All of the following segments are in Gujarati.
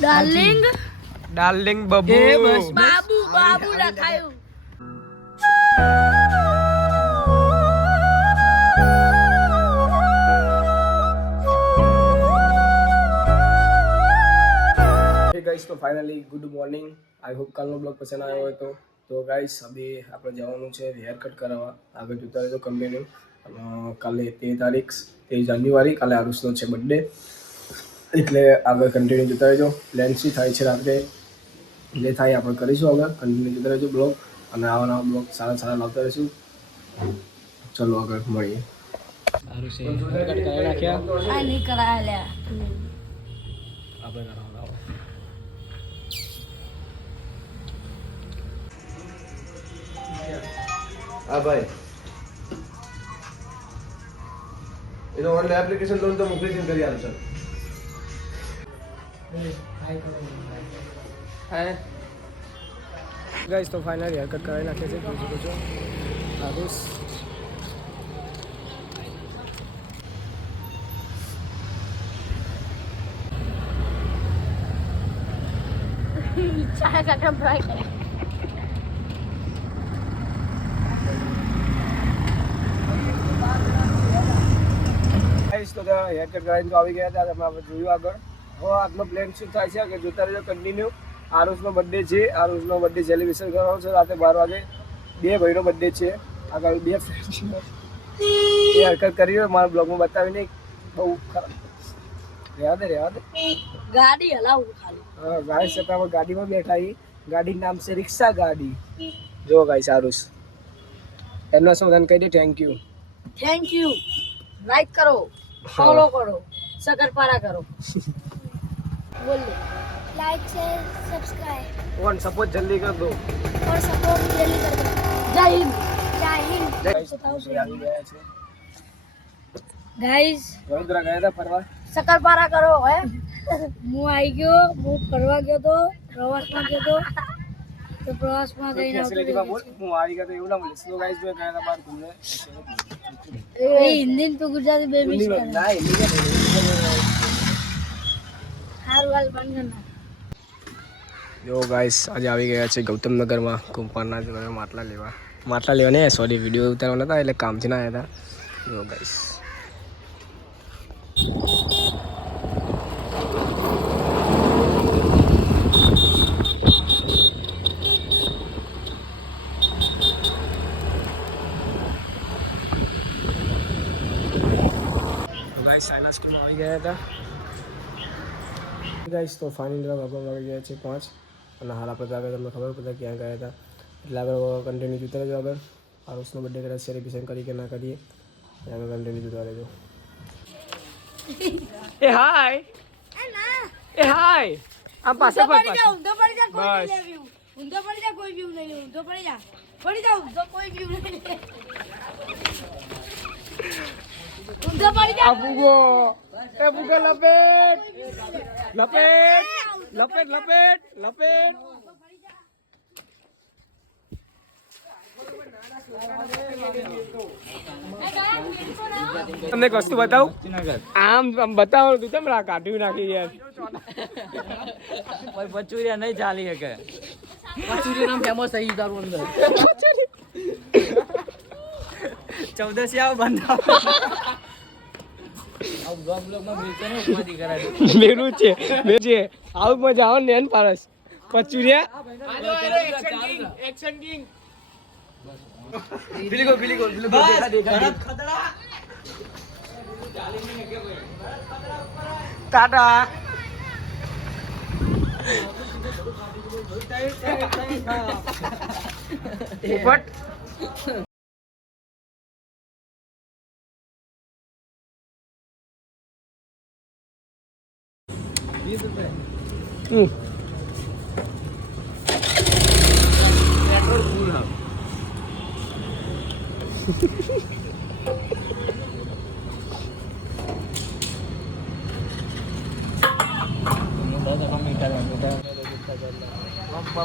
ડાર્લિંગ બબુ બાબુ લખાયું. गाइस तो finally good morning I hope कल ब्लॉग पसंद आया हो तो गाइस अभी આપણે જવાનું છે હેર કટ કરાવવા આગળ જોતા રહેજો કન્ટિન્યુ કાલે 13 તારીખ 13 જાન્યુઆરી કાલે આરુષનો છે બર્થડે એટલે આગળ કન્ટિન્યુ જોતા રહેજો પ્લાન સી થાય છે રાત્રે જે થાય આપણે કરીશું આગળ કન્ટિન્યુ જોતા રહેજો બ્લોગ અને આવા નવા બ્લોગ સારા સારા લાવતા રહીશું ચલો આગળ મળીએ આરુષે હેર કટ કરાવી નાખ્યા આ નહીં કરાયા લે આપણે કરાવવા हाँ भाई ये ऑनलाइन एप्लीकेशन लोन तो मुफ्त कर यार सर हाय गाइस तो फाइनली हेयर कट कराई नाखे છે જોજો જોજો આરુષ ચાય કાકા બ્રાઈટ ગાઈસ તો હેર કટ કરાવીને તો આવી ગયા હતા તમે આપણે જોયું આગળ હવે આજનો પ્લાન શું થાય છે કે જોતા રહેજો કન્ટિન્યુ આરુષનો બર્થડે છે આરુષનો બર્થડે સેલિબ્રેશન કરવાનો છે રાતે 12 વાગે બે ભાઈનો બર્થડે છે આગળ બે ફ્રેન્ડ છે એ હરકત કરી મારા બ્લોગમાં બતાવી નહીં બહુ ખરાબ રહેવા દે ગાડી હલાવું ખાલી હા ગાઈસ આપણે ગાડીમાં બેઠા છીએ ગાડીનું નામ છે રિક્ષા ગાડી જો ગાઈસ આરુષ એમના શું તને કહી દે થેન્ક યુ લાઈક કરો ફોલો કરો શકરપારા કરો બોલ લે like share subscribe one support जल्दी कर दो और सपोर्ट जल्दी कर दो જય હિન્દ जय हिंद આવી ગયા છે ગાઈસ વડોદરા ગયા હતા ફરવા શકરપારા કરો હે હું આવી ગયો હું ફરવા ગયો તો પ્રવાસમાં ગયો તો પ્રવાસમાં ગઈને ફેસિલિટીમાં બોલ હું આવી ગયો તો એવું ના બોલે સ્લો ગાઈસ જો ગયા હતા બહાર ઘૂમને એ હિન્દી તો ગુજરાતી બે મિક્સ કરે ના હિન્દી હાર વાલ બંધ ના જો ગાઈસ આજે આવી ગયા છે ગૌતમનગરમાં કુંપારના જોડે માટલા લેવા ને સોરી વિડીયો ઉતારવાના હતા એટલે કામથી ના આવ્યા હતા જો ગાઈસ સાયના સ્કૂલમાં આવી ગયા હતા ગાઈસ તો ફાઇનલી વાગવામાં આવી ગયા છે 5 અને હાલ આપણે આગળ તમને ખબર પડે ક્યાં ગયા હતા એટલે આગળ કન્ટિન્યુ જોતા રહેજો આગળ આરુષનો બર્થડે કદાચ સેલિબ્રેશન કરી કે ના કરીએ આગળ કન્ટિન્યુ જોતા રહેજો એ હાય એ હાય આમ પાસે ઊંધો પડી જા કોઈ નહીં લેવું ઊંધો પડી જા કોઈ વ્યૂ નહીં ઊંધો પડી જા ઊંધો કોઈ વ્યૂ નહીં ઊંધો પડી જા બુગો એ બુગો લપેટ લપેટ લપેટ લપેટ લપેટ તમને એક વસ્તુ બતાવું આમ બતાવો તું કેમ કાઢ્યું નાખી યાર પચુરિયા નહીં ચાલી શકે પચુરિયા નામ ફેમસ થઈ ગયું તારું અંદર 14 આવ બંધ બેનું છે આવું મજા આવે ને પારસ પચુરિયા ટાટા બટ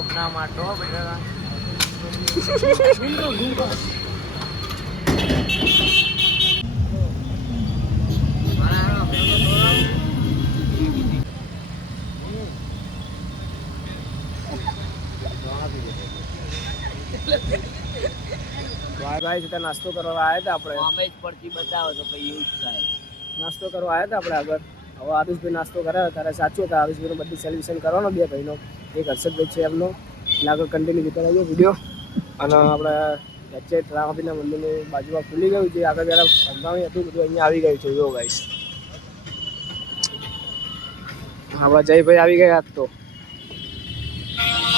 ના માટો ગાઈસ અત્યારે નાસ્તો કરવા આવ્યા હતા આપણે. અમે જ પડતી બતાવો તો પછી એવું જ થાય. નાસ્તો કરવા આવ્યા હતા આપણે આગળ. હવે આરુષભાઈ નાસ્તો કરાયો ત્યારે સાચું હતા. આરુષભાઈનો બર્થડે સેલિબ્રેશન કરવાનો બે ભાઈનો. એક હર્ષદભાઈ છે એમનો. એટલે આગળ કન્ટિન્યુ જોતા રહેજો વિડીયો. અને આપણે વચ્ચે રામાપીરના મંદિરની બાજુમાં ખુલી ગયું છે. આગળ જરા બંધાણી હતું બધું અહીંયા આવી ગયું છે. જો ગાઈસ આપણા જયભાઈ આવી ગયા આજ તો.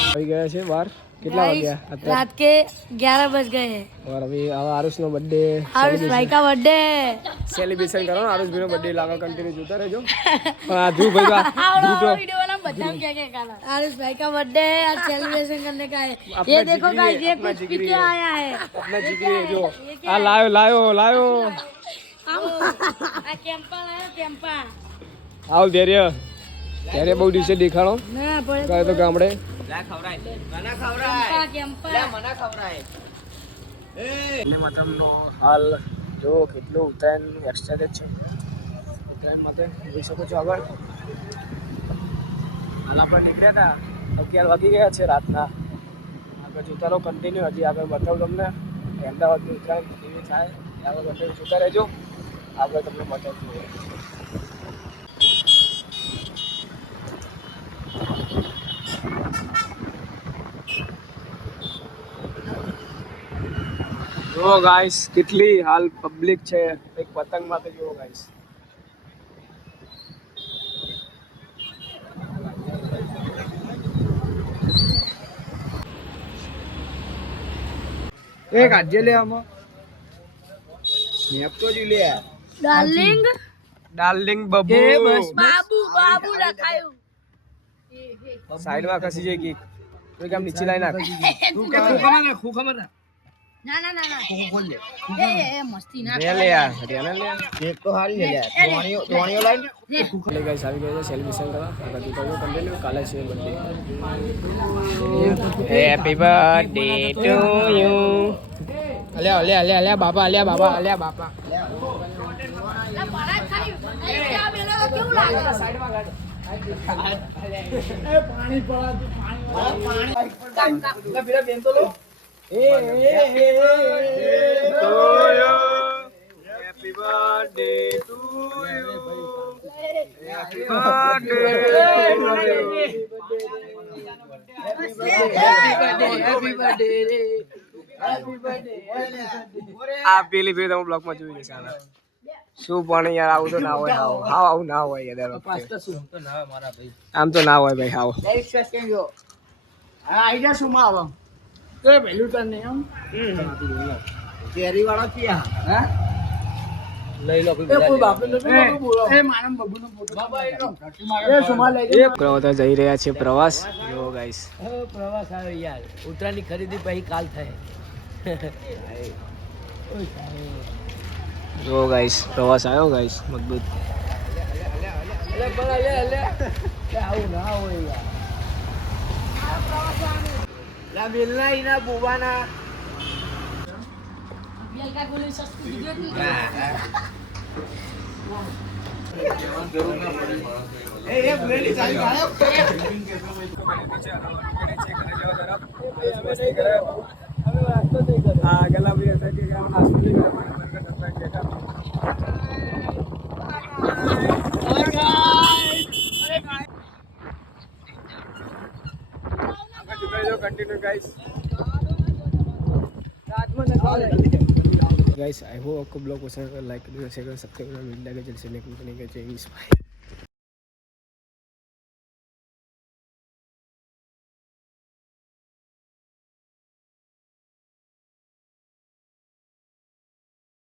આવી ગયા છે બહાર. કેટલા વાગ્યા અત્યારે? रात के 11 बज गए हैं. और अभी आरुषનો બર્થડે आरुष भाई का बर्थडे है. સેલિબ્રેશન કરવાનો. આરુષભાઈનો બર્થડે લાગા કન્ટિન્યુ જોતા રહેજો. પણ આ ધ્રુવભાઈ आरुष भाई का बर्थडे है. आज सेलिब्रेशन करने का है. ये देखो गाइस, ये कुछ पीछे आया है. अपना जिगरी है जो आ लायो आ कैंपा लायो कैंपा. આવ ધૈર્ય બહુ દિવસે દેખાણો ना पड़े કહે તો ગામડે. कैंपा कैंपा. એને માતમનો હાલ જો કેટલું ઉત્તરાયણ એક્સટેન્ડ છે. ઉત્તરાયણ માટે જોઈ શકો છો આગળ. હાલ આપણે નીકળ્યા હતા 11 વાગી ગયા છે રાતના. આગળ જોતા રહો કન્ટિન્યુ. હજી આગળ બતાવું તમને અમદાવાદની ઉત્તરાયણ કેવી થાય. આગળ કન્ટિન્યુ જોતા રહેજો. આગળ તમને બતાવશું. જો ગાઈસ કેટલી હાલ પબ્લિક છે એક પતંગ માટે. જો ગાઈસ એક આજે લે આમાં સ્નેપ તો જ લે. ડાર્લિંગ બબુ बाबू रखाયું. સાઈડમાં ખસી જાય કી તો કેમ નીચે લાઈ નાખ. ના ના ના ના ખોલ લે. એ મસ્તી ના લે યાર હરિયાણા લે એક તો હારી લે યાર. ધોણીઓ લાઈન એટલે ગાઈસ આવી ગયા છે સેલિબ્રેશન કરવા. આગળ જોતા જો કન્ટિન્યુ. કાલે છે birthday. Happy birthday to you. અલ્યા બાપા કેવું લાગે? Happy birthday to you. Happy birthday. આ પેલી ફેર તમે બ્લોગમાં જોઈ લેશે. શું પણ યાર આવું તો ના હોય. આવું ના હોય યાર. આમ તો ના હોય ભાઈ. આઈડિયા શું માં આવા તો પહેલું તને એમ કેરી વાળા ક્યાં હા લઈ લો કોઈ બાપે નો બોલો એ માનમ બબુનો ફોટો બાબા એ સુમા લઈ લે. પ્રવાસ જઈ રહ્યા છે પ્રવાસ. જો ગાઈસ પ્રવાસ આવે યાર. ઉતરાની ખરીદી પછી કાલ થાય. જો ગાઈસ પ્રવાસ આવ્યો ગાઈસ મજબૂત. આવું ના હોય યાર. લા મિલના ઈના બુવાના બેલકા ગોલી સસ્તી દીધી એ બુરેલી ચાલી આવ્યો. હા ગલા ભી હતા કે આમ નાસ્તો નહીં કરે. Continue guys. Guys I hope आपको ब्लॉग पसंद आया. लाइक करिए, शेयर करिए, सब्सक्राइब करना. मिल जाएगा जल्द से नेक्स्ट वीडियो में. जय हिंद.